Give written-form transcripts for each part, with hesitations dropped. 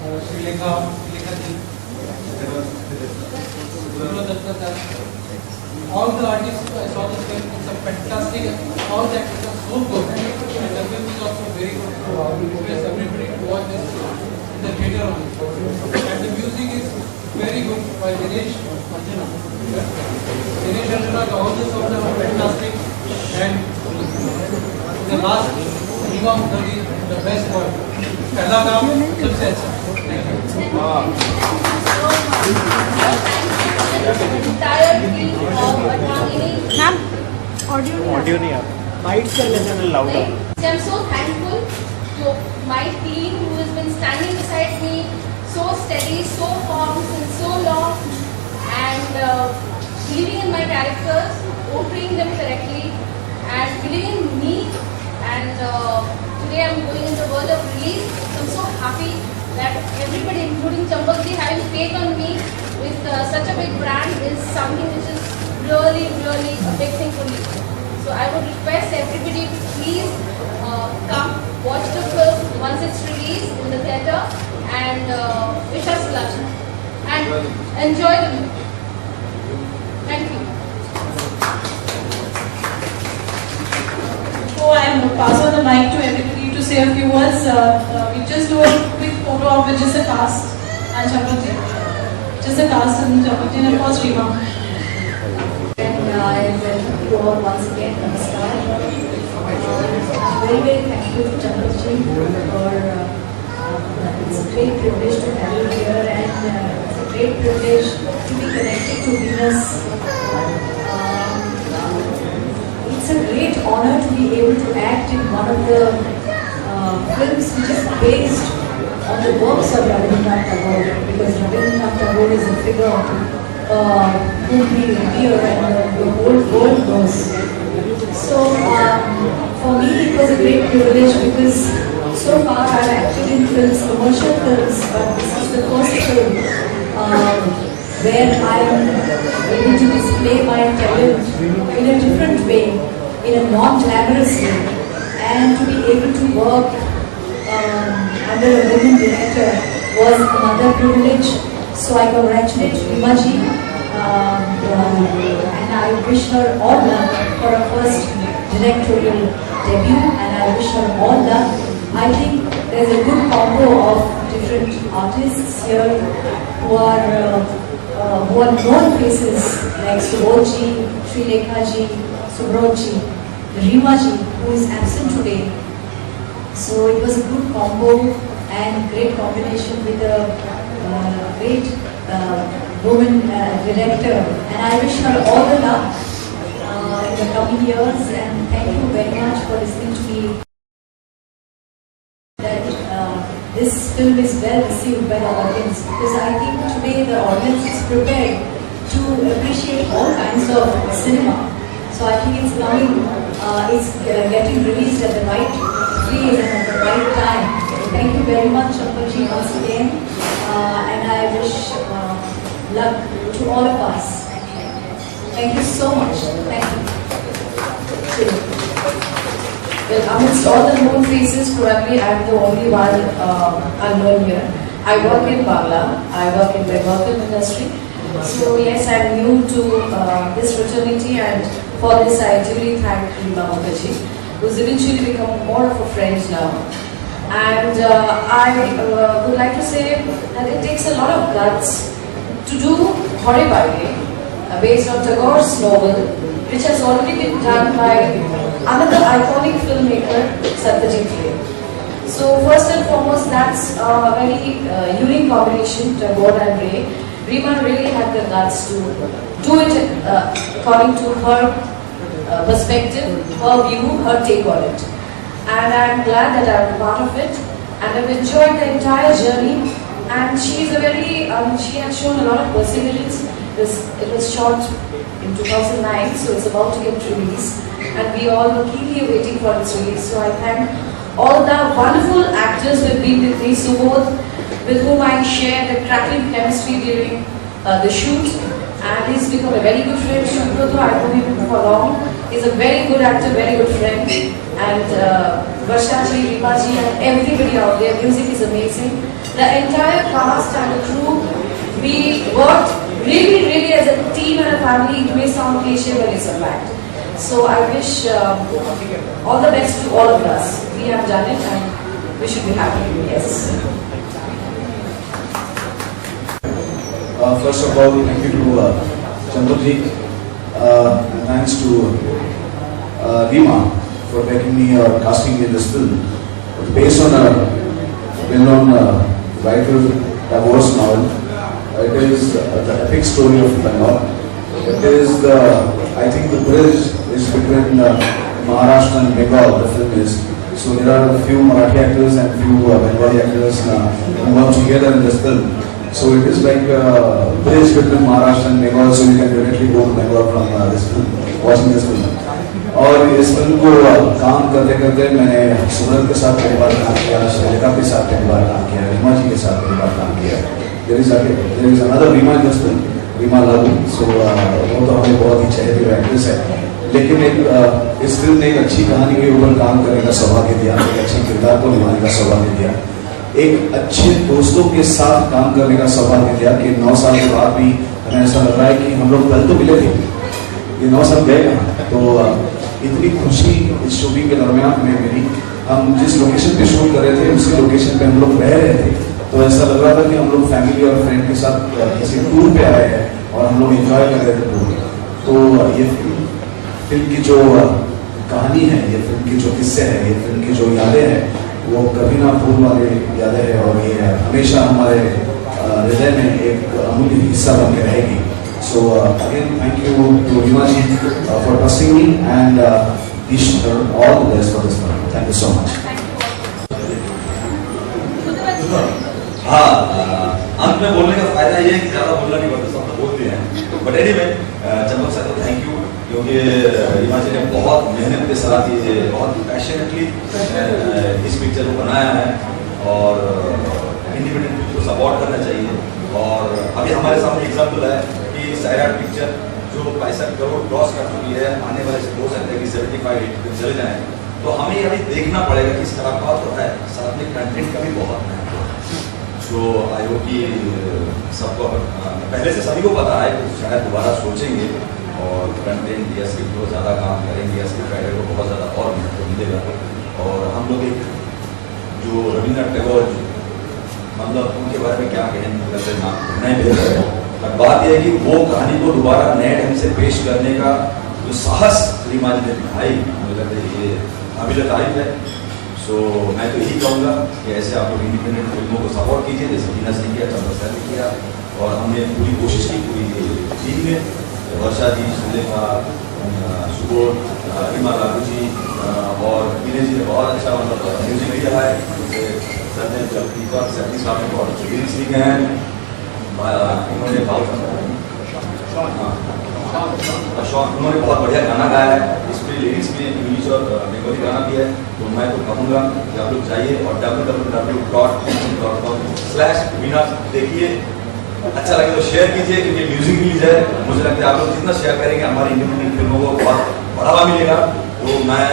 Srilekha ji, all the artists I saw this film, it's a fantastic, all the actors are so good, and the film is also very good to request everybody to watch this in the theatre only. And the music is very good by Dinesh Arjuna. Dinesh Arjuna, all the songs are fantastic, and the last Imam Mukherjee, the best one. पहला काम सबसे अच्छा. Ma'am audio नहीं आ bite कर लेते हैं loud. I'm so thankful to my team who has been standing beside me, so steady, so firm since so long, and believing in my characters, portraying them correctly, and believing in me. And today I'm going in the world of release. I'm so happy that everybody, including Champak ji, having faith on me with such a big brand is something which is really, really a big thing for me. So I would request everybody to please come watch the film once it's released in the theatre and wish us luck and enjoy the movie. Thank you. So I will pass on the mic to everybody to say a few words. We just do a quick photo of just a cast and Champak ji. Just a cast and Champak ji and of course Reema. And I welcome you all once again. Namaskar. Very, very thankful to Champak ji for it's a great privilege to have you here, and it's a great privilege to be connected to Venus. It's a great honor to be able to act in one of the films which is based on the works of Rabindranath Tagore, because Rabindranath Tagore is a figure whom we revere and the whole world knows. So for me it was a great privilege because so far I've acted in films, commercial films, but this is the first film where I am able to display my talent in a different way, in a non-glamorous way, and to be able to work under a woman director was another privilege. So I congratulate Reema ji and I wish her all luck for her first directorial debut, and I wish her all luck. I think there's a good combo of different artists here who are known faces like Subodh ji, Srilekha ji, Subrot ji, Reema ji, who is absent today. So it was a good combo and great combination with a great woman director, and I wish her all the luck in the coming years, and thank you very much for listening to me. That this film is well received by the audience, because I think today the audience is prepared to appreciate all kinds of cinema. So I think it's coming, it's getting released at the right phase and at the right time. Thank you very much, Champak ji, once again, and I wish luck to all of us. Thank you so much. Thank you. Well, amidst all the known faces, probably I am the only one unknown here. I work in Bangla. I work in the film industry. So yes, I am new to this fraternity, and for this I duly thank Reema Mukherjee, who's eventually become more of a friend now. And I would like to say that it takes a lot of guts to do Hore Baile, based on Tagore's novel, which has already been done by another iconic filmmaker, Satyajit Ray. So first and foremost, that's a very unique combination, Tagore and Ray. Reema really had the guts to do it according to her perspective, her view, her take on it. And I'm glad that I'm part of it, and I've enjoyed the entire journey. And she's a very, she has shown a lot of perseverance. It was shot in 2009, so it's about to get released, and we all were keenly waiting for its release. So I thank all the wonderful actors who have been with me, Subodh, with whom I shared a crackling chemistry during the shoot, and he's become a very good friend. Subrata, I know him for long. He's a very good actor, very good friend, and Varsha ji, Rima ji, and everybody out there. Music is amazing. The entire cast and the crew, we worked really as a team and a family. It may sound cliche, but it's a fact. So I wish all the best to all of us. We have done it and we should be happy. Yes. First of all, thank you to Chandruji, and thanks to Rima for making me or casting me in this film. It's based on a well-known writer Tagore's novel. It is the epic story of Bengal. It is I think the bridge is between Maharashtra and Bengal. The film is. So there are a few Marathi actors and few Bengali actors who work together in this film. So it is like a bridge between Maharashtra and Bengal. So you can directly go to Bengal from this film, watching this film. और इस film को काम करते करते मैंने सुमरन के साथ कई बार काम किया, शैलिका के साथ कई बार काम किया, रीमा जी के साथ कई बार काम किया. There is another Rima in this film, Rima Lalu. So वो तो हमें बहुत ही चहेती एक्ट्रेस है. लेकिन इस फिल्म ने एक अच्छी कहानी के ऊपर काम करने का सौभाग्य दिया, एक अच्छे किरदार को निभाने का सौभाग्य दिया, एक अच्छे दोस्तों के साथ काम करने का सौभाग्य दिया कि 9 साल के बाद भी हमें ऐसा लग रहा है कि हम लोग कल तो मिले थे, ये 9 साल गए कहाँ. तो इतनी खुशी इस शूटिंग के दरमियान हमें मिली. हम जिस लोकेशन पे शूट कर रहे थे उसी लोकेशन पे हम लोग रह रहे थे. तो ऐसा लग रहा था कि हम लोग फैमिली और फ्रेंड के साथ किसी टूर पे आए हैं और हम लोग एंजॉय कर रहे थे टूर. तो ये फिल्म की जो कहानी है, ये फिल्म की जो किस्से हैं, ये फिल्म की जो यादें हैं, वो कभी ना भूल वाली यादें हैं और ये हमेशा हमारे हृदय में एक अमूल्य हिस्सा बन के रहेगी. So again, thank you to Rima ji for trusting me and wish her all the best for this film. Thank you so much. हाँ, अंत में बोलने का फायदा ये है कि ज़्यादा बोलना नहीं पड़ता, सब तो बोलते हैं. बट एनीवे, चंपक सर को थैंक यू, क्योंकि रीमा जी ने बहुत मेहनत के साथ ये बहुत पैशनेटली इस पिक्चर को बनाया है और इंडिपेंडेंट फिल्म को सपोर्ट करना चाहिए. और अभी हमारे सामने एग्जाम्पल है कि सैराट पिक्चर जो 65 करोड़ क्रॉस कर चुकी है, आने वाले से हो सकता है कि 75-80 पे चले जाएँ. तो हमें अभी देखना पड़ेगा कि इसका बात तो है, साथ में कंटेंट का भी बहुत है. तो आई होप कि सबको पहले से सभी को पता है कि शायद दोबारा सोचेंगे और कंटेंट या स्क्रिप्ट को ज़्यादा काम करेंगे या स्क्रिप्ट राइटर को बहुत ज़्यादा और महत्व मिलेगा. और हम लोग एक जो रविंद्रनाथ टैगोर मतलब उनके बारे में क्या कहें, नाम नहीं बेहतर है. पर बात यह है कि वो कहानी को दोबारा नए ढंग से पेश करने का जो साहस रीमा जी ने दिखाई, मुझे लगता है ये काबिल तारीफ है. सो मैं तो यही कहूँगा कि ऐसे आप लोग इंडिपेंडेंट फिल्मों को सपोर्ट कीजिए, जैसे टीना ने किया, चंपक सर ने किया, और हमने पूरी कोशिश की पूरी टीम ने, वर्षा जी, सुलेखा, सुबोध, रीमा लालू जी और टीना जी ने बहुत अच्छा मतलब म्यूजिक दिया है. सर ने दीपक सैनी साहब ने बहुत अच्छे लिरिक्स लिखे हैं. उन्होंने बहुत बढ़िया गाना गाया है. इसमें लिरिक्स भी इंग्लिश और बंगाली गाना भी है. तो मैं तो कहूँगा कि आप लोग जाइए और www.com/Veena देखिए. अच्छा लगे तो शेयर कीजिए, क्योंकि म्यूजिक रिलीज है. मुझे लगता है आप लोग जितना शेयर करेंगे हमारी इंडिपेंडेंट फिल्मों को बहुत बढ़ावा मिलेगा. तो मैं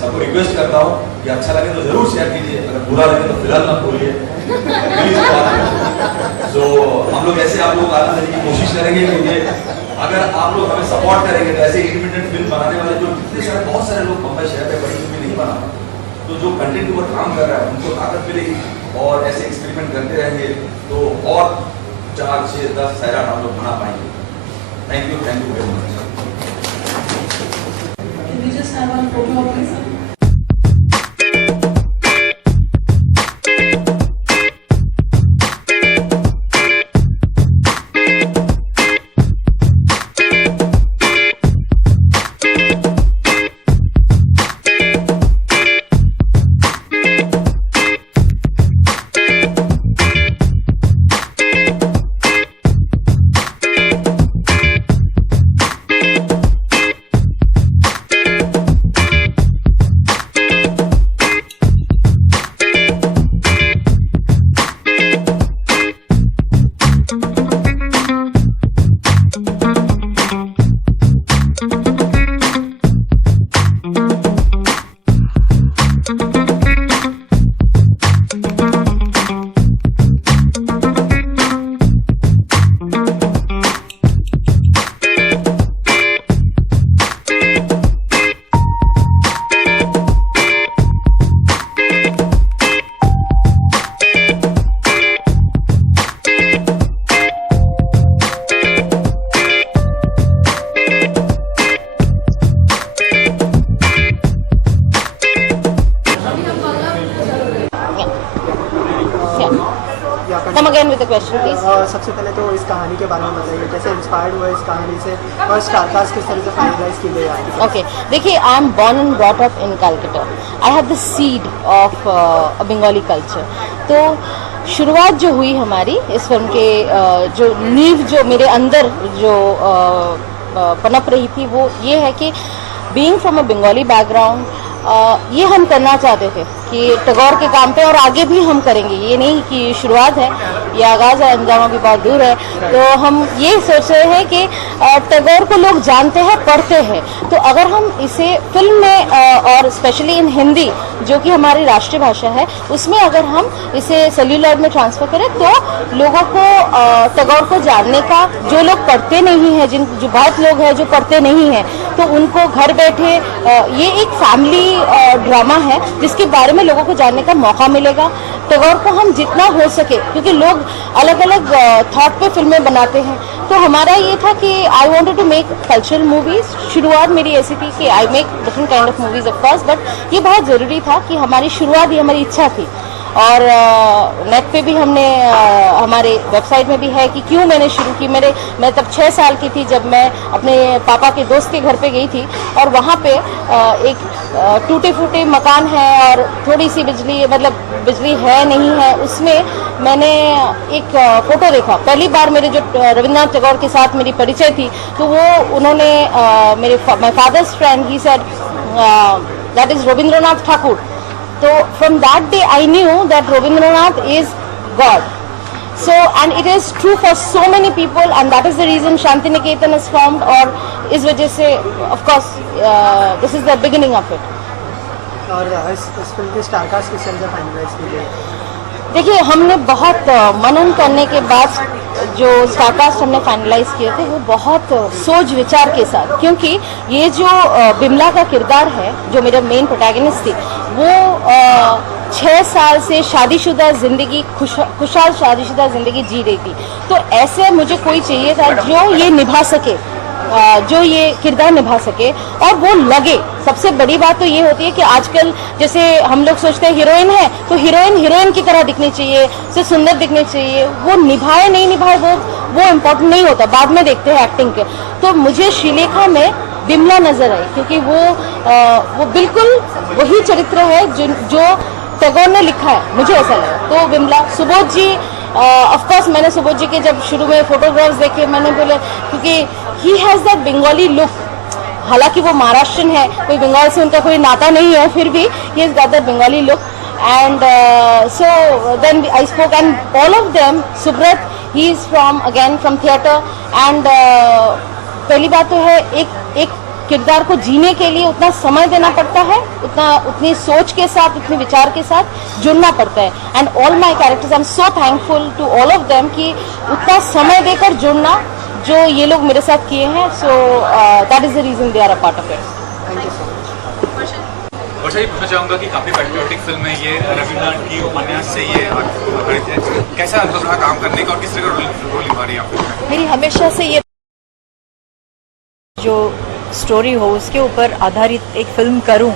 सबको रिक्वेस्ट करता हूँ कि अच्छा लगे तो जरूर शेयर कीजिए, अगर बुरा लगे तो फिलहाल ना बोलिए. तो हम लोग ऐसे आप लोग आगे देने की कोशिश करेंगे, क्योंकि अगर आप लोग हमें सपोर्ट करेंगे तो ऐसे इंडिपेंडेंट फिल्म बनाने वाले जो जितने सारे बहुत सारे लोग बम्बई शहर में बड़ी फिल्में नहीं बना, तो जो कंटेंट के ऊपर काम कर रहा है उनको ताकत मिलेगी और ऐसे एक्सपेरिमेंट करते रहेंगे तो और 4, 6, 10 सैराट हम लोग बना पाएंगे. Thank you very much. Can we just have one photo of this? Come again with the question, please. सबसे पहले तो इस कहानी के बारे में बताइए, कैसे इंस्पायर्ड हुआ इस कहानी से और स्टारकास्ट किस तरह से फाइनलाइज की गई आपकी? Okay, देखिए, I am born and brought up in Calcutta. I have the seed of Bengali culture. तो शुरुआत जो हुई हमारी इस फिल्म के जो नींव जो मेरे अंदर जो पनप रही थी वो ये है कि being from a Bengali background ये हम करना चाहते थे कि टैगोर के काम पे और आगे भी हम करेंगे. ये नहीं कि शुरुआत है, ये आगाज़ है, अंजाम अभी बहुत दूर है. तो हम ये सोच रहे हैं कि टैगोर को लोग जानते हैं, पढ़ते हैं, तो अगर हम इसे फिल्म में और स्पेशली इन हिंदी जो कि हमारी राष्ट्रीय भाषा है उसमें अगर हम इसे सेल्यूलॉइड में ट्रांसफर करें तो लोगों को टैगोर को जानने का, जो लोग पढ़ते नहीं हैं, जो बहुत लोग हैं जो पढ़ते नहीं हैं, तो उनको घर बैठे ये एक फैमिली ड्रामा है जिसके बारे में लोगों को जानने का मौका मिलेगा. टैगोर को हम जितना हो सके, क्योंकि लोग अलग अलग थॉट पे फिल्में बनाते हैं, तो हमारा ये था कि I wanted to make cultural movies. शुरुआत मेरी ऐसी थी कि I make different kind of movies of course, but ये बहुत ज़रूरी था कि हमारी शुरुआत, ये हमारी इच्छा थी. और नेट पे भी हमने हमारे वेबसाइट में भी है कि क्यों मैंने शुरू की. मैं तब 6 साल की थी जब मैं अपने पापा के दोस्त के घर पे गई थी और वहाँ पे एक टूटे फूटे मकान है और थोड़ी सी बिजली, मतलब बिजली है नहीं है, उसमें मैंने एक फ़ोटो देखा. पहली बार मेरे जो रविन्द्रनाथ टैगोर के साथ मेरी परिचय थी, तो वो उन्होंने my father's friend he said that is Rabindranath Thakur. So from that day I knew that Rabindranath is God. So, and it is true for so many people, and that is the reason Shanti Niketan is formed. और इस वजह से of course this is the beginning of it. और इस film के star cast किस तरह से फाइनलाइज की गई? देखिए, हमने बहुत मनन करने के बाद जो स्टारकास्ट हमने फाइनलाइज किए थे वो बहुत सोच विचार के साथ, क्योंकि ये जो बिमला का किरदार है जो मेरा मेन प्रोटैगनिस्ट थी, वो 6 साल से शादीशुदा जिंदगी, खुशहाल शादीशुदा जिंदगी जी रही थी. तो ऐसे मुझे कोई चाहिए था जो ये निभा सके, जो ये किरदार निभा सके और वो लगे. सबसे बड़ी बात तो ये होती है कि आजकल जैसे हम लोग सोचते हैं हीरोइन है तो हीरोइन की तरह दिखनी चाहिए, उसे सुंदर दिखनी चाहिए. वो निभाए नहीं निभाए वो इम्पोर्टेंट नहीं होता, बाद में देखते हैं एक्टिंग के. तो मुझे श्रीलेखा में बिमला नजर आई, क्योंकि वो बिल्कुल वही चरित्र है जो टैगोर ने लिखा है, मुझे ऐसा लगा. तो बिमला, सुबोध जी, ऑफ कोर्स मैंने सुबोध जी के जब शुरू में फोटोग्राफ्स देखे, मैंने बोले, क्योंकि he has that Bengali look. हालांकि वो महाराष्ट्रन है, कोई बंगाल से उनका कोई नाता नहीं है, फिर भी he has got that Bengali look. And so then I spoke and all of them. Subrata, he is from theatre. And पहली बात तो है, एक किरदार को जीने के लिए उतना समय देना पड़ता है, उतनी सोच के साथ, उतने विचार के साथ जुड़ना पड़ता है. And all my characters, I am so thankful to all of them कि उतना समय देकर जुड़ना जो ये लोग मेरे साथ किए हैं. So that is the reason they are a part of it. Thank you so much. और ये पूछना चाहूँगा कि काफ़ी पैट्रियोटिक फिल्म है ये, रविन्द्रनाथ की उपन्यास से ये आधारित है. कैसा अनुभव रहा काम करने का और किस तरह का रोल निभा रही है आप? मेरी हमेशा से ये जो स्टोरी हो उसके ऊपर आधारित एक फिल्म करूं,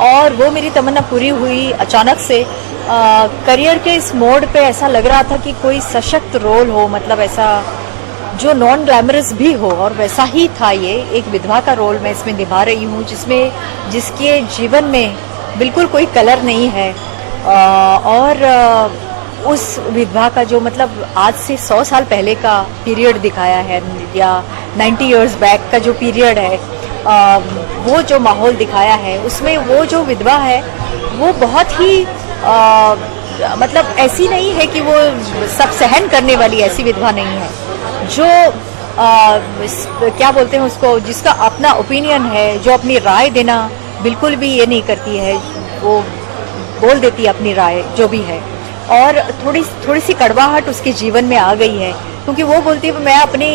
और वो मेरी तमन्ना पूरी हुई अचानक से. करियर के इस मोड़ पे ऐसा लग रहा था कि कोई सशक्त रोल हो, मतलब ऐसा जो नॉन ग्लैमरस भी हो, और वैसा ही था. ये एक विधवा का रोल मैं इसमें निभा रही हूँ जिसके जीवन में बिल्कुल कोई कलर नहीं है, और उस विधवा का जो, मतलब आज से 100 साल पहले का पीरियड दिखाया है, या 90 इयर्स बैक का जो पीरियड है, वो जो माहौल दिखाया है, उसमें वो जो विधवा है वो बहुत ही मतलब ऐसी नहीं है कि वो सब सहन करने वाली ऐसी विधवा नहीं है, जो क्या बोलते हैं उसको, जिसका अपना ओपिनियन है, जो अपनी राय देना बिल्कुल भी ये नहीं करती है, वो बोल देती है अपनी राय जो भी है. और थोड़ी सी कड़वाहट उसके जीवन में आ गई है, क्योंकि वो बोलती है मैं अपनी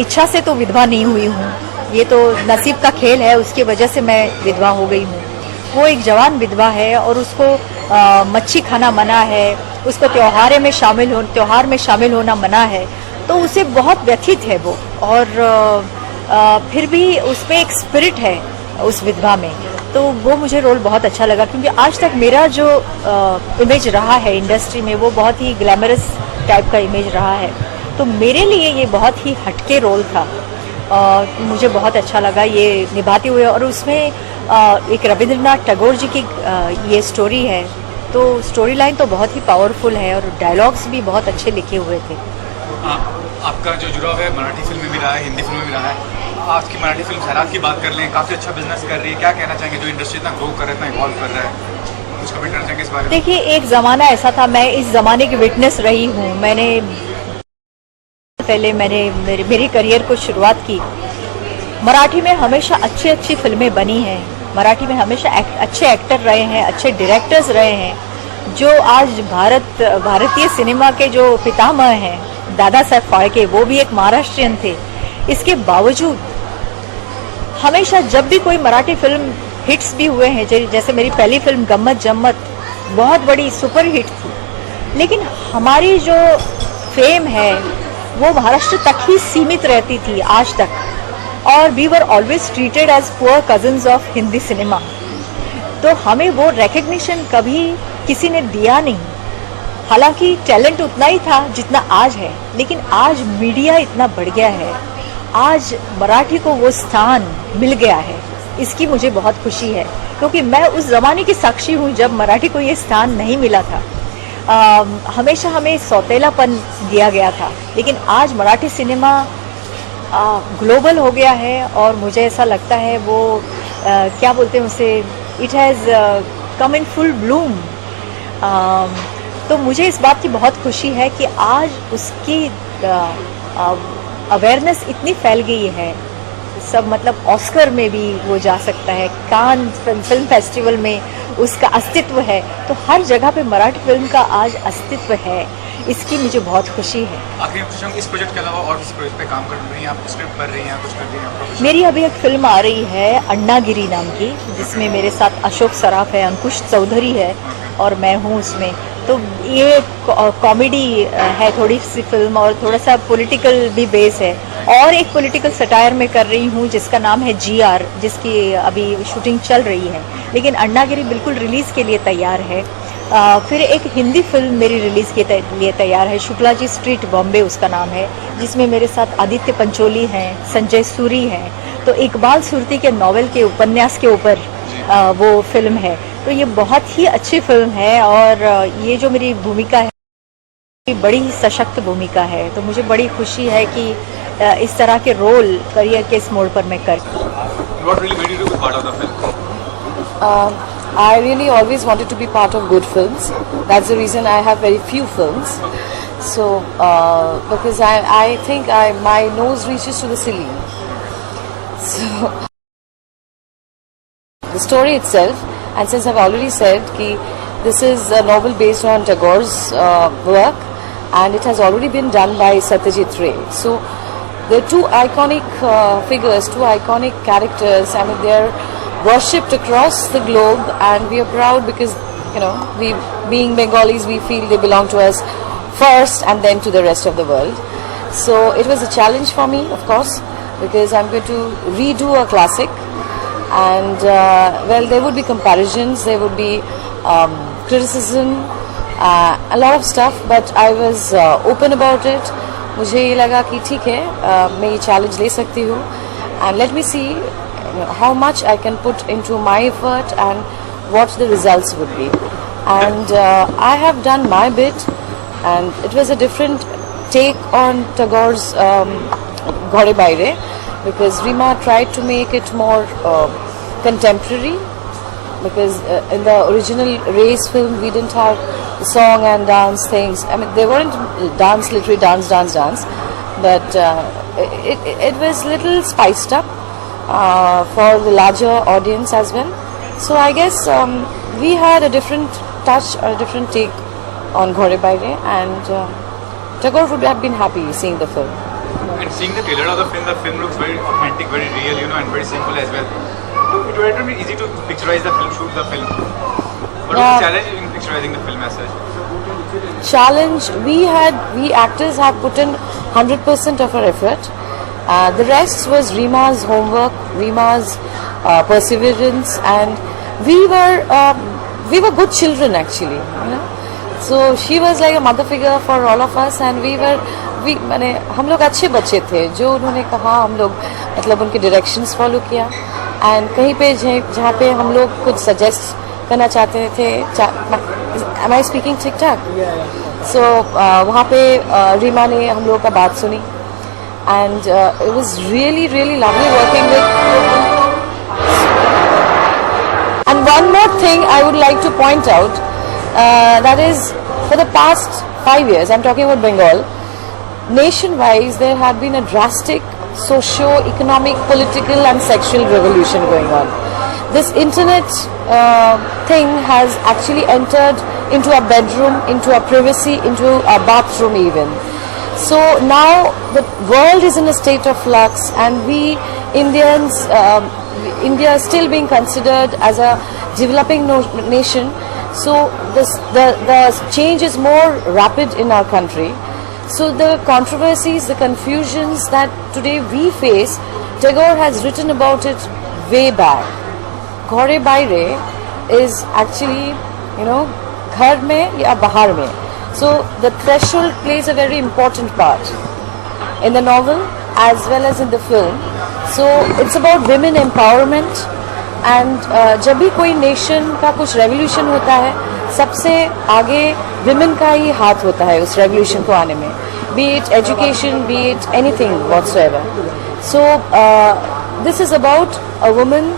इच्छा से तो विधवा नहीं हुई हूँ, ये तो नसीब का खेल है, उसकी वजह से मैं विधवा हो गई हूँ. वो एक जवान विधवा है और उसको मच्छी खाना मना है, उसको त्योहार में शामिल होना मना है, तो उसे बहुत व्यथित है वो. और फिर भी उसमें एक स्पिरिट है उस विधवा में, तो वो मुझे रोल बहुत अच्छा लगा, क्योंकि आज तक मेरा जो इमेज रहा है इंडस्ट्री में वो बहुत ही ग्लैमरस टाइप का इमेज रहा है। तो मेरे लिए ये बहुत ही हटके रोल था और मुझे बहुत अच्छा लगा ये निभाते हुए। और उसमें एक रविंद्रनाथ टैगोर जी की ये स्टोरी है, तो स्टोरी लाइन तो बहुत ही पावरफुल है और डायलॉग्स भी बहुत अच्छे लिखे हुए थे। आपका जो जुड़ाव है मराठी फिल्म में भी रहा है, हिंदी फिल्म में भी रहा है। आज की मराठी फिल्म सैराट की बात कर लें, काफ़ी अच्छा बिजनेस कर रही है, क्या कहना चाहेंगे जो इंडस्ट्री इतना ग्रो कर रहा है, इतना इवॉल्व कर रहा है, कुछ कमेंट करना चाहेंगे इस बारे में? देखिए, एक ज़माना ऐसा था, मैं इस ज़माने की विटनेस रही हूँ। मैंने मेरी करियर को शुरुआत की। मराठी में हमेशा अच्छी फिल्में बनी हैं, मराठी में हमेशा अच्छे एक्टर रहे हैं, अच्छे डायरेक्टर्स रहे हैं। जो आज भारतीय सिनेमा के जो पितामह हैं, दादा साहब फाळके, वो भी एक महाराष्ट्रियन थे। इसके बावजूद हमेशा जब भी कोई मराठी फिल्म हिट्स भी हुए हैं, जैसे मेरी पहली फिल्म गम्मत जम्मत बहुत बड़ी सुपर हिट थी, लेकिन हमारी जो फेम है वो महाराष्ट्र तक ही सीमित रहती थी आज तक, और we were always treated as poor cousins of Hindi cinema. तो हमें वो रिकग्निशन कभी किसी ने दिया नहीं। हालांकि टैलेंट उतना ही था जितना आज है, लेकिन आज मीडिया इतना बढ़ गया है, आज मराठी को वो स्थान मिल गया है। इसकी मुझे बहुत खुशी है, क्योंकि मैं उस जमाने की साक्षी हूँ जब मराठी को ये स्थान नहीं मिला था। हमेशा हमें सौतेलापन दिया गया था, लेकिन आज मराठी सिनेमा ग्लोबल हो गया है और मुझे ऐसा लगता है वो क्या बोलते हैं उसे, it has come in full Bloom. तो मुझे इस बात की बहुत खुशी है कि आज उसकी अवेयरनेस इतनी फैल गई है, सब मतलब ऑस्कर में भी वो जा सकता है, कान फिल्म फेस्टिवल में उसका अस्तित्व है। तो हर जगह पे मराठी फिल्म का आज अस्तित्व है, इसकी मुझे बहुत खुशी है। आखिरी में पूछूं, इस प्रोजेक्ट के अलावा और किस प्रोजेक्ट पे काम कर रही हैं आप? स्क्रिप्ट कर रही हैं, कुछ कर रही हैं? मेरी अभी एक फिल्म आ रही है अन्नागिरी नाम की, जिसमें मेरे साथ अशोक सराफ है, अंकुश चौधरी है और मैं हूँ उसमें। तो ये कॉमेडी है थोड़ी सी फिल्म और थोड़ा सा पॉलिटिकल भी बेस है। और एक पॉलिटिकल सटायर में कर रही हूँ जिसका नाम है GR, जिसकी अभी शूटिंग चल रही है, लेकिन अन्नागिरी बिल्कुल रिलीज़ के लिए तैयार है। फिर एक हिंदी फिल्म मेरी रिलीज़ के लिए तैयार है, शुक्ला जी स्ट्रीट बॉम्बे उसका नाम है, जिसमें मेरे साथ आदित्य पंचोली हैं, संजय सूरी हैं। तो इकबाल सुरती के नॉवेल के उपन्यास के ऊपर वो फिल्म है। तो ये बहुत ही अच्छी फिल्म है और ये जो मेरी भूमिका है बड़ी ही सशक्त भूमिका है। तो मुझे बड़ी खुशी है कि इस तरह के रोल करियर के इस मोड़ पर मैं कर। What really made you to be part of the film? I really always wanted to be part of good films. That's the reason I have very few films. So, because I think my nose reaches to the ceiling. So, the story itself, and since I've already said that this is a novel based on Tagore's work, and it has already been done by Satyajit Ray. So, there are two iconic figures, two iconic characters. I mean, they're worshipped across the globe, and we are proud because, you know, we being Bengalis, we feel they belong to us first and then to the rest of the world. So it was a challenge for me, of course, because I'm going to redo a classic, and well, there would be comparisons, there would be criticism, a lot of stuff, but I was open about it. मुझे ये लगा कि ठीक है, मैं ये challenge ले सकती हूँ, and let me see how much I can put into my effort and what the results would be. And I have done my bit, and it was a different take on Tagore's Ghore Baire, because Rima tried to make it more contemporary, because in the original Race film we didn't have the song and dance things. I mean, they weren't dance, literally dance, but it was little spiced up for the larger audience as well. So I guess we had a different touch or a different take on Ghore Baire, and Tagore would have been happy seeing the film. And seeing the trailer of the film looks very authentic, very real, you know, and very simple as well. So it would have been easy to picturize the film, shoot the film. What was the challenge in picturizing the film as such? Challenge, we actors have put in 100% of our effort, The rest was Rima's homework, Rima's perseverance, and we were good children actually, you know. So she was like a mother figure for all of us, and माने हम लोग अच्छे बच्चे थे जो उन्होंने कहा हम लोग मतलब उनके डायरेक्शंस फॉलो किया, एंड कहीं पे जहाँ पे हम लोग कुछ सजेस्ट करना चाहते थे, am I speaking ठीक ठाक? So वहाँ पे रीमा ने हम लोग का बात सुनी, and it was really lovely working with. And one more thing I would like to point out, that is for the past 5 years, I'm talking about Bengal, nation-wise there had been a drastic socio-economic, political and sexual revolution going on. This internet thing has actually entered into our bedroom, into our privacy, into our bathroom even. So now the world is in a state of flux, and we Indians, India is still being considered as a developing nation. So the change is more rapid in our country. So the controversies, the confusions that today we face, Tagore has written about it way back. Ghore Baire is actually, you know, ghar mein ya bahar mein. So the threshold plays a very important part in the novel as well as in the film. So it's about women empowerment, and जब भी कोई nation का कुछ revolution होता है, सबसे आगे women का ही हाथ होता है उस revolution को आने में, be it education, be it anything whatsoever. So this is about a woman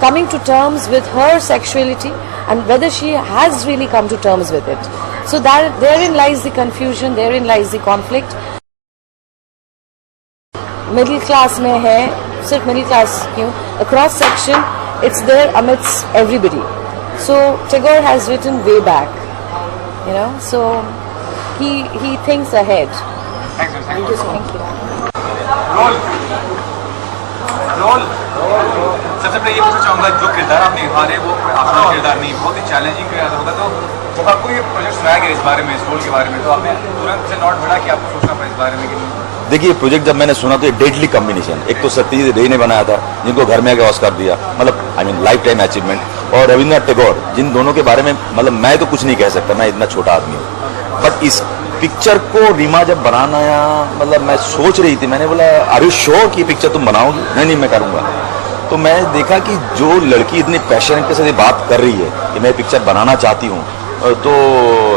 coming to terms with her sexuality and whether she has really come to terms with it. So that therein lies the confusion, therein lies the conflict. Middle class में है, सिर्फ middle class क्यों? Across section, it's there amidst everybody. So Tagore has written way back, you know. So he thinks ahead. Thanks, Thank you so much. Thank you. Role सबसे पहले ये पूछना चाहूँगा, जो किरदार आप निभा रहे वो अपना किरदार नहीं, बहुत ही चैलेंजिंग किरदार होगा। तो जब आपको ये प्रोजेक्ट सुनाया गया इस बारे में, इस रोल के बारे में, तो आपने तुरंत से नॉट बढ़ा कि आपको सोचना पड़ा इस बारे में कि नहीं? देखिए, प्रोजेक्ट जब मैंने सुना तो ये डेडली कॉम्बिनेशन, एक तो सत्यजीत रे ने बनाया था जिनको घर में आके ऑस्कर दिया, मतलब I mean life time achievement, और रविंद्रनाथ टैगोर, जिन दोनों के बारे में मतलब मैं तो कुछ नहीं कह सकता, मैं इतना छोटा आदमी हूँ। बट इस पिक्चर को रीमा जब बनाना या मतलब मैं सोच रही थी, मैंने बोला आर यू श्योर कि पिक्चर तुम बनाओगी? नहीं मैं करूँगा। तो मैं देखा कि जो लड़की इतनी पैशन के साथ बात कर रही है कि मैं पिक्चर बनाना चाहती हूँ, तो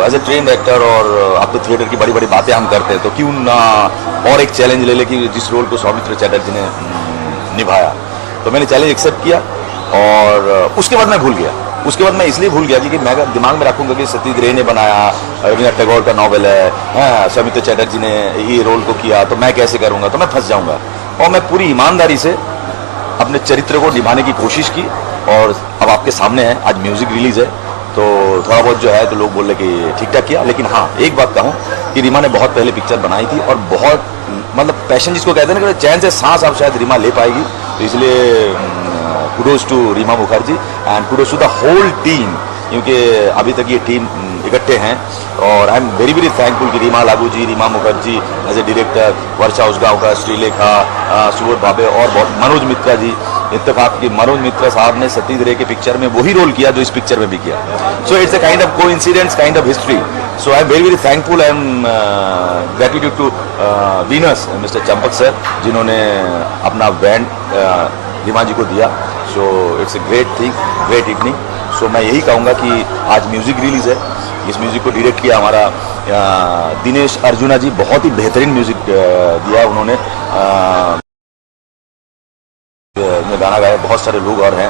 एज ए ट्रेन्ड एक्टर और अब तो थिएटर की बड़ी बड़ी बातें हम करते हैं, तो क्यों ना और एक चैलेंज ले ले कि जिस रोल को सौमित्र चटर्जी ने निभाया। तो मैंने चैलेंज एक्सेप्ट किया, और उसके बाद मैं भूल गया। उसके बाद मैं इसलिए भूल गया क्योंकि मैं दिमाग में रखूंगा कि सत्यजीत रे ने बनाया, रविंद्रनाथ टैगोर का नॉवेल है, सौमित्र चटर्जी ने ये रोल को किया, तो मैं कैसे करूँगा, तो मैं फंस जाऊँगा। और मैं पूरी ईमानदारी से अपने चरित्र को निभाने की कोशिश की, और अब आपके सामने है, आज म्यूजिक रिलीज है, तो थोड़ा बहुत जो है तो लोग बोल रहे कि ठीक ठाक किया। लेकिन हाँ, एक बात कहूँ कि रीमा ने बहुत पहले पिक्चर बनाई थी, और बहुत मतलब पैशन जिसको कहते हैं ना, चैन से सांस अब शायद रीमा ले पाएगी। तो इसलिए kudos to Reema Mukherjee and kudos to the whole team, क्योंकि अभी तक ये टीम इकट्ठे हैं, और I am very very thankful कि Reema Lagoo ji, Reema Mukherjee as a director, Varsha Usgaonkar, Shrilekha, Subodh Bhave और बहुत मनोज मित्रा जी। इत्तेफाक की मनोज मित्रा साहब ने सत्यजीत रे के पिक्चर में वही रोल किया जो इस पिक्चर में भी किया। So it's a kind of coincidence, kind of history. So I am very very thankful, I am gratitude to Venus mister Champak sir, जिन्होंने अपना बैंड रीमा जी को दिया। So it's a great thing, great evening. So मैं यही कहूँगा कि आज music release है, इस म्यूजिक को डायरेक्ट किया हमारा दिनेश अर्जुना जी, बहुत ही बेहतरीन म्यूजिक दिया उन्होंने। गाना गाया, बहुत सारे लोग और हैं,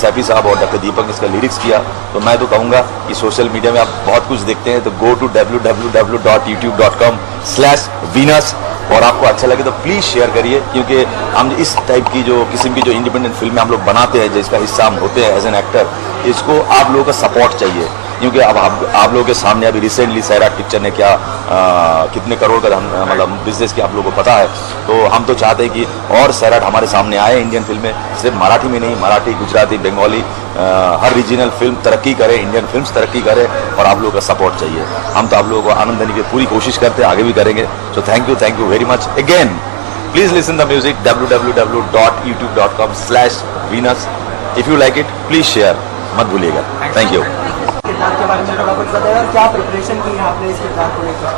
सैफी साहब और डॉक्टर दीपक ने इसका लिरिक्स किया। तो मैं तो कहूँगा कि सोशल मीडिया में आप बहुत कुछ देखते हैं, तो गो टू www.youtube.com/Venus, और आपको अच्छा लगे तो प्लीज़ शेयर करिए, क्योंकि हम इस टाइप की जो किस्म की जो इंडिपेंडेंट फिल्में हम लोग बनाते हैं, जिसका हिस्सा हम होते हैं एज एन एक्टर, इसको आप लोगों का सपोर्ट चाहिए। क्योंकि अब आप लोगों के सामने अभी रिसेंटली सैराट पिक्चर ने क्या कितने करोड़ का मतलब बिजनेस की आप लोगों को पता है। तो हम तो चाहते हैं कि और सैराट हमारे सामने आए, इंडियन फिल्में, सिर्फ मराठी में नहीं, मराठी, गुजराती, बंगाली, हर रीजनल फिल्म तरक्की करे, इंडियन फिल्म्स तरक्की करे, और आप लोगों का सपोर्ट चाहिए। हम तो आप लोगों को आनंद देने की पूरी कोशिश करते हैं, आगे भी करेंगे। So thank you very much again Please listen the music www.youtube.com/Venus. If you like it, please share. मत भूलिएगा. Thank you. किरदार के बारे में थोड़ा कुछ बताइए और क्या प्रिपरेशन की है आपने इस किरदार को लेकर?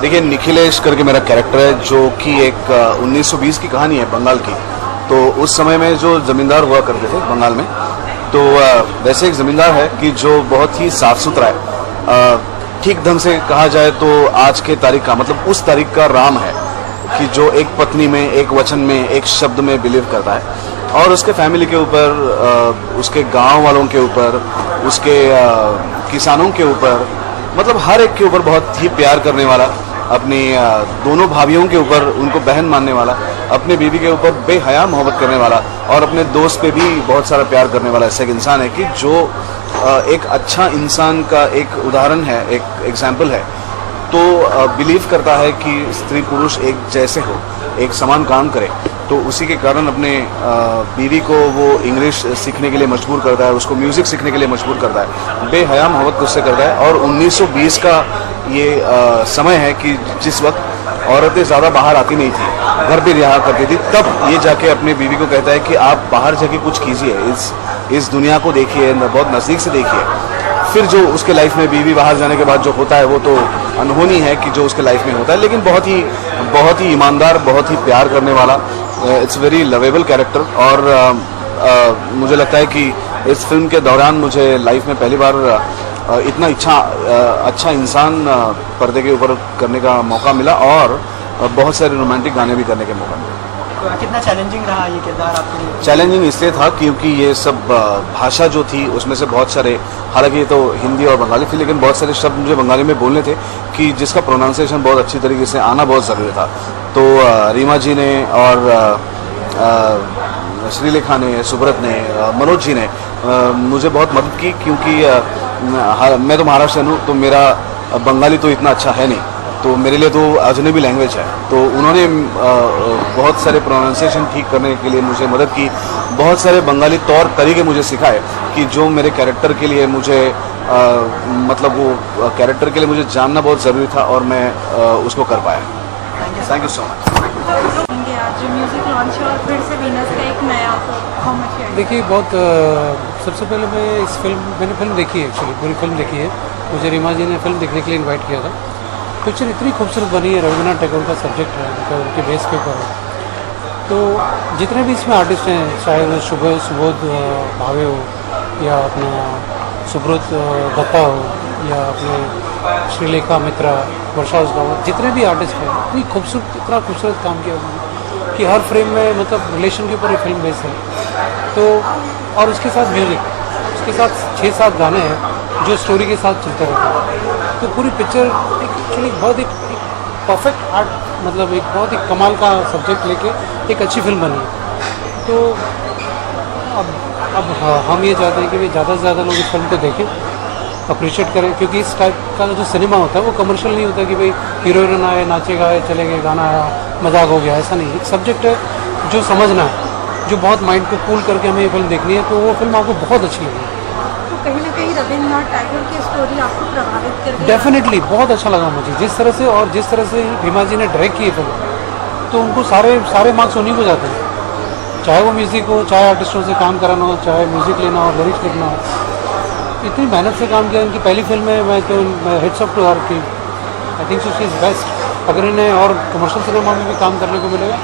देखिए, निखिलेश करके मेरा कैरेक्टर है, जो कि एक 1920 की कहानी है बंगाल की. तो उस समय में जो जमींदार हुआ करते थे बंगाल में, तो वैसे एक जमींदार है कि जो बहुत ही साफ सुथरा है. ठीक ढंग से कहा जाए तो आज के तारीख का मतलब उस तारीख का राम है कि जो एक पत्नी में, एक वचन में, एक शब्द में बिलीव करता है. और उसके फैमिली के ऊपर, उसके गांव वालों के ऊपर, उसके किसानों के ऊपर, मतलब हर एक के ऊपर बहुत ही प्यार करने वाला, अपनी दोनों भाभियों के ऊपर उनको बहन मानने वाला, अपने बीवी के ऊपर बेहया मोहब्बत करने वाला और अपने दोस्त पे भी बहुत सारा प्यार करने वाला ऐसा एक इंसान है कि जो एक अच्छा इंसान का एक उदाहरण है, एक एग्जाम्पल है. तो बिलीव करता है कि स्त्री पुरुष एक जैसे हो, एक समान काम करे. तो उसी के कारण अपने बीवी को वो इंग्लिश सीखने के लिए मजबूर करता है, उसको म्यूज़िक सीखने के लिए मजबूर करता है, बेहया मोहब्बत उससे करता है. और 1920 का ये समय है कि जिस वक्त औरतें ज़्यादा बाहर आती नहीं थी, घर पे रहा करती थी, तब ये जाके अपने बीवी को कहता है कि आप बाहर जाके कुछ कीजिए, इस दुनिया को देखिए, बहुत नज़दीक से देखिए. फिर जो उसके लाइफ में बीवी बाहर जाने के बाद जो होता है वो तो अनहोनी है कि जो उसके लाइफ में होता है, लेकिन बहुत ही ईमानदार, बहुत ही प्यार करने वाला. It's very lovable character. और मुझे लगता है कि इस फिल्म के दौरान मुझे लाइफ में पहली बार इतना अच्छा इंसान पर्दे के ऊपर करने का मौका मिला और बहुत सारे रोमांटिक गाने भी करने का मौका मिला. कितना चैलेंजिंग रहा ये किरदार आपके लिए? चैलेंजिंग इसलिए था क्योंकि ये सब भाषा जो थी उसमें से बहुत सारे, हालांकि ये तो हिंदी और बंगाली थी, लेकिन बहुत सारे शब्द मुझे बंगाली में बोलने थे कि जिसका प्रोनाउंसिएशन बहुत अच्छी तरीके से आना बहुत ज़रूरी था. तो रीमा जी ने और श्रीलेखा ने, सुब्रत ने, मनोज जी ने मुझे बहुत मदद की क्योंकि मैं तो महाराष्ट्र हूँ, तो मेरा बंगाली तो इतना अच्छा है नहीं, तो मेरे लिए तो अजनबी लैंग्वेज है. तो उन्होंने बहुत सारे प्रोनाउंसिएशन ठीक करने के लिए मुझे मदद की, बहुत सारे बंगाली तौर तरीके मुझे सिखाए कि जो मेरे कैरेक्टर के लिए मुझे मतलब वो कैरेक्टर के लिए मुझे जानना बहुत ज़रूरी था और मैं उसको कर पाया. Thank you so much. आज म्यूजिक लॉन्च और फिर से वीनस का एक नया फॉर्मेट है. देखिए, बहुत सबसे पहले मैंने फिल्म देखी है, एक्चुअली पूरी फिल्म देखी है. मुझे रीमा जी ने फिल्म देखने के लिए इन्वाइट किया था. पिक्चर इतनी खूबसूरत बनी है, रविन्द्रनाथ टैगोर का सब्जेक्ट है, मतलब उनके बेस के ऊपर है. तो जितने भी इसमें आर्टिस्ट हैं, चाहे वो सुबोध भावे हो या अपना सुब्रत दत्ता हो या अपने श्रीलेखा मित्रा, वर्षा उसगांव, जितने भी आर्टिस्ट हैं, इतना खूबसूरत काम किया उन्होंने कि हर फ्रेम में मतलब रिलेशन के ऊपर ये फिल्म बेस है. तो और उसके साथ म्यूज़िक, उसके साथ 6-7 गाने हैं जो स्टोरी के साथ चलते रहते हैं. तो पूरी पिक्चर एक्चुअली बहुत एक परफेक्ट आर्ट, मतलब एक बहुत ही कमाल का सब्जेक्ट लेके एक अच्छी फिल्म बनी है. तो अब हम ये चाहते हैं कि भाई ज़्यादा से ज़्यादा लोग इस फिल्म को देखें, अप्रिशिएट करें, क्योंकि इस टाइप का जो सिनेमा होता है वो कमर्शियल नहीं होता कि भाई हीरो हीरोइन आए, नाचे गाए, चले गए, गाना आया, मजाक हो गया, ऐसा नहीं. एक सब्जेक्ट है जो समझना है, जो बहुत माइंड को कूल करके हमें ये फिल्म देखनी है, तो वो फिल्म आपको बहुत अच्छी लगेगी. तो कहीं ना कहीं रविन्द्रनाथ टैगोर की स्टोरी आपको प्रभावित कर गई? डेफिनेटली बहुत अच्छा लगा मुझे जिस तरह से, और जिस तरह से रीमा जी ने डायरेक्ट की फिल्म, तो उनको सारे मार्क्स उन्हीं को जाते हैं, चाहे वो म्यूज़िक हो, चाहे आर्टिस्टों से काम कराना हो, चाहे म्यूज़िक लेना हो, लिरिक्स लिखना हो. इतनी मेहनत से काम किया. इनकी पहली फिल्म है, मैं तो हिट्स अप टू हर की. I think so she is best. अगर इन्हें और कमर्शियल सिनेमा में भी काम करने को मिलेगा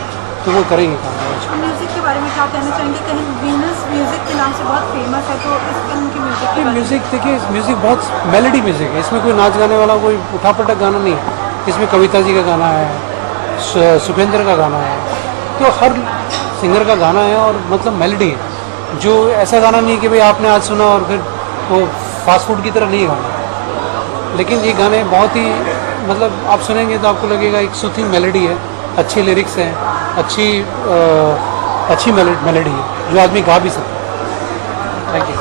तो वो करेंगे काम. म्यूज़िक के बारे में क्या कहना चाहेंगे? कहीं वीनस म्यूज़िक के नाम से बहुत फेमस है, तो इस फिल्म की म्यूज़िक देखिए, म्यूज़िक बहुत मेलोडी म्यूज़िक है. इसमें कोई नाच गाने वाला, कोई उठापटक गाना नहीं है. इसमें कविता जी का गाना है, सुखेंद्र का गाना है, तो हर सिंगर का गाना है और मतलब मेलोडी है. जो ऐसा गाना नहीं कि भाई आपने आज सुना और फिर वो फास्ट फूड की तरह नहीं गाना, लेकिन ये गाने बहुत ही मतलब आप सुनेंगे तो आपको लगेगा एक सूथिंग मेलोडी है, अच्छी लिरिक्स हैं, अच्छी मेलोडी है जो आदमी गा भी सकता है. Thank you.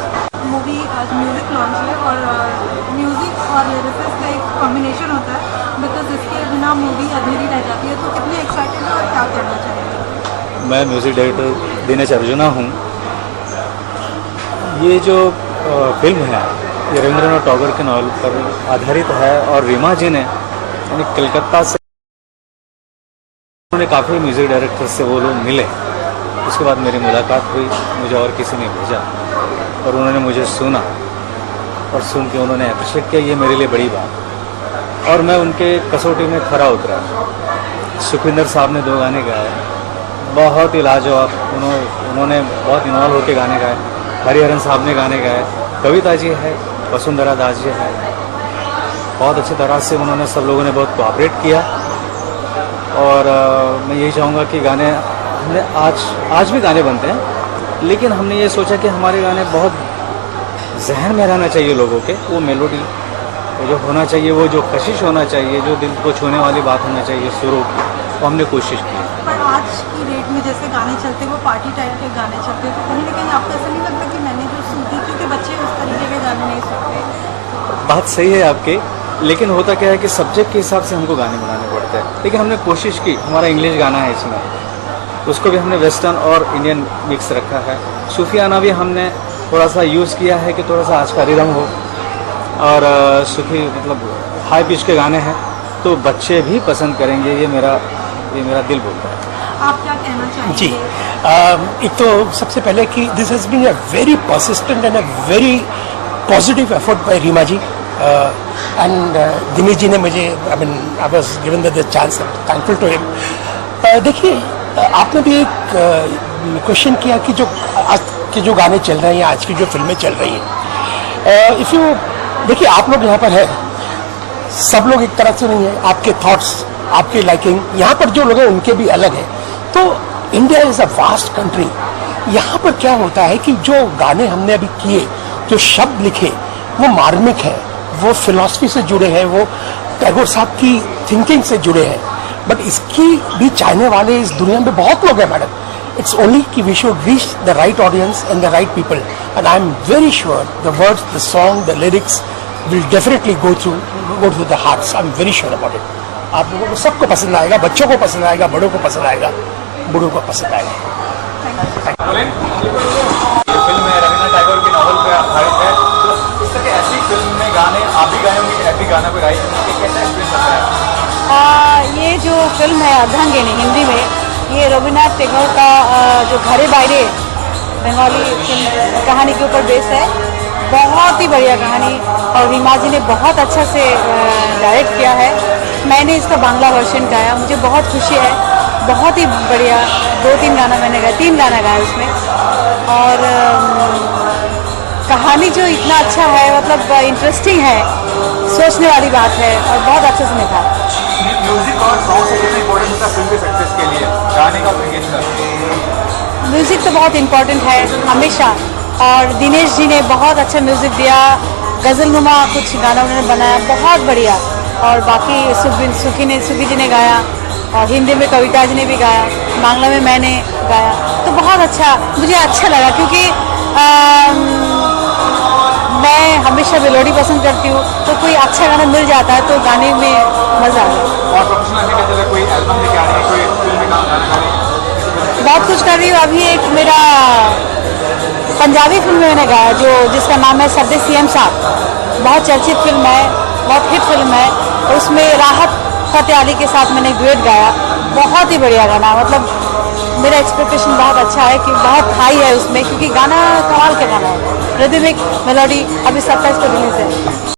मूवी आज म्यूज़िक लॉन्च है और म्यूज़िक और लिरिक्स का एक कॉम्बिनेशन होता है, बिकॉज इसके बिना मूवी अधूरी रह जाती है. तो कितने एक्साइटेड है और क्या कहना चाहेंगे? मैं म्यूज़िक डायरेक्टर दिनेश अर्जुना हूँ. ये जो फिल्म है ये रविन्द्रनाथ टैगोर के नॉवल पर आधारित है और रीमा जी ने यानी कलकत्ता से उन्होंने काफ़ी म्यूज़िक डायरेक्टर से वो लोग मिले, उसके बाद मेरी मुलाकात हुई, मुझे और किसी ने भेजा और उन्होंने मुझे सुना और सुन के उन्होंने अप्रिशिएट किया, ये मेरे लिए बड़ी बात। और मैं उनके कसौटी में खरा उतरा। सुखविंदर साहब ने 2 गाने गाए, बहुत ही लाजवाब, उन्होंने बहुत इन्वॉल्व होकर गाने गाए। हरिहरन साहब ने गाने गाए, कविता जी है, वसुंधरा दास जी है, बहुत अच्छी तरह से उन्होंने, सब लोगों ने बहुत कोऑपरेट किया। और मैं यही चाहूँगा कि गाने हमने आज भी गाने बनते हैं, लेकिन हमने ये सोचा कि हमारे गाने बहुत जहन में रहना चाहिए लोगों के, वो मेलोडी वो जो होना चाहिए, वो जो कशिश होना चाहिए, जो दिल को छूने वाली बात होना चाहिए सुरों की, वो हमने कोशिश की। पर आज की डेट में जैसे गाने चलते वो पार्टी टाइप के गाने चलते, तो कहीं ना कहीं आपको ऐसा नहीं लगता कि मैंने जो सुनती, क्योंकि बच्चे उस तरीके के गाने नहीं सुनते? बात सही है आपकी, लेकिन होता क्या है कि सब्जेक्ट के हिसाब से हमको गाने बनाने पड़ते हैं। लेकिन हमने कोशिश की, हमारा इंग्लिश गाना है इसमें, उसको भी हमने वेस्टर्न और इंडियन मिक्स रखा है। सूफियाना भी हमने थोड़ा सा यूज़ किया है कि थोड़ा सा आज का रिदम हो, और सूफी मतलब हाई पिच के गाने हैं तो बच्चे भी पसंद करेंगे, ये मेरा दिल बोलता है। आप क्या कहना चाहेंगे? जी, एक तो सबसे पहले कि this has been a very persistent and a very positive effort by Reema ji, and Dinesh ji ने मुझे, I was given the chance, thankful to him. देखिए, आपने भी एक क्वेश्चन किया कि जो आज के जो गाने चल रहे हैं, आज की जो फिल्में चल रही हैं, इफ़ यू देखिए, आप लोग यहाँ पर हैं, सब लोग एक तरह से नहीं है, आपके थॉट्स, आपके लाइकिंग, यहाँ पर जो लोग हैं उनके भी अलग हैं। तो India is a vast country. यहाँ पर क्या होता है कि जो गाने हमने अभी किए, जो शब्द लिखे, वो मार्मिक है, वो फिलॉसफी से जुड़े हैं, वो टैगोर साहब की थिंकिंग से जुड़े हैं। बट इसकी भी चाहने वाले इस दुनिया में बहुत लोग हैं मैडम। It's only कि we should reach the right audience and the right people, and I'm very sure the words, the song, the lyrics will definitely go through the hearts. I'm very sure about it. आप लोगों को सबको पसंद आएगा, बच्चों को पसंद आएगा, बड़ों को पसंद आएगा, बूढ़ों को पसंद आएगा। ये फिल्म है रविंद्रनाथ टैगोर की नॉवल पे आधारित है, तो इस तरह की ऐसी फिल्म में गाने आप भी गाए होंगे, ऐसी गाना कोई गाई, कैसा एक्सपीरियंस होता है? ये जो फिल्म है अर्धांगिनी हिंदी में, ये रविन्द्रनाथ टैगोर का जो घरे बायरे बंगाली फिल्म कहानी के ऊपर बेस है। बहुत ही बढ़िया कहानी, और रीमा जी ने बहुत अच्छा से डायरेक्ट किया है। मैंने इसका बांग्ला वर्जन गाया, मुझे बहुत खुशी है, बहुत ही बढ़िया। 2-3 गाना मैंने गाया, 3 गाना गाया उसमें, और कहानी जो इतना अच्छा है, मतलब इंटरेस्टिंग है, सोचने वाली बात है, और बहुत अच्छे से लिखा। म्यूजिक और सॉन्ग से कितना इम्पोर्टेंट होता है फिल्म के सक्सेस के लिए, गाने का संगीत का? म्यूज़िक तो बहुत इम्पोर्टेंट है हमेशा, और दिनेश जी ने बहुत अच्छा म्यूज़िक दिया, गज़लनुमा कुछ गाना उन्होंने बनाया, बहुत बढ़िया। और बाकी सुखी जी ने गाया, और हिंदी में कविता जी ने भी गाया, बांग्ला में मैंने गाया, तो बहुत अच्छा, मुझे अच्छा लगा, क्योंकि मैं हमेशा मेलोडी पसंद करती हूँ, तो कोई अच्छा गाना मिल जाता है तो गाने में मज़ा आ गया। और प्रोफेशनल के कहते हैं कोई एल्बम लेके आ रही है, कोई फिल्म में गाना गा रही है? बहुत कुछ कर रही हूँ। अभी एक मेरा पंजाबी फिल्म में मैंने गाया, जिसका नाम है सरदे सीएम साहब, बहुत चर्चित फिल्म है, बहुत हिट फिल्म है, और उसमें राहत फतेह अली के साथ मैंने डुएट गाया, बहुत ही बढ़िया गाना। मतलब मेरा एक्सपेक्टेशन बहुत अच्छा है कि बहुत हाई है उसमें, क्योंकि गाना कमाल का गाना है, रिदमिक मेलोडी। अभी 27 को रिलीज है।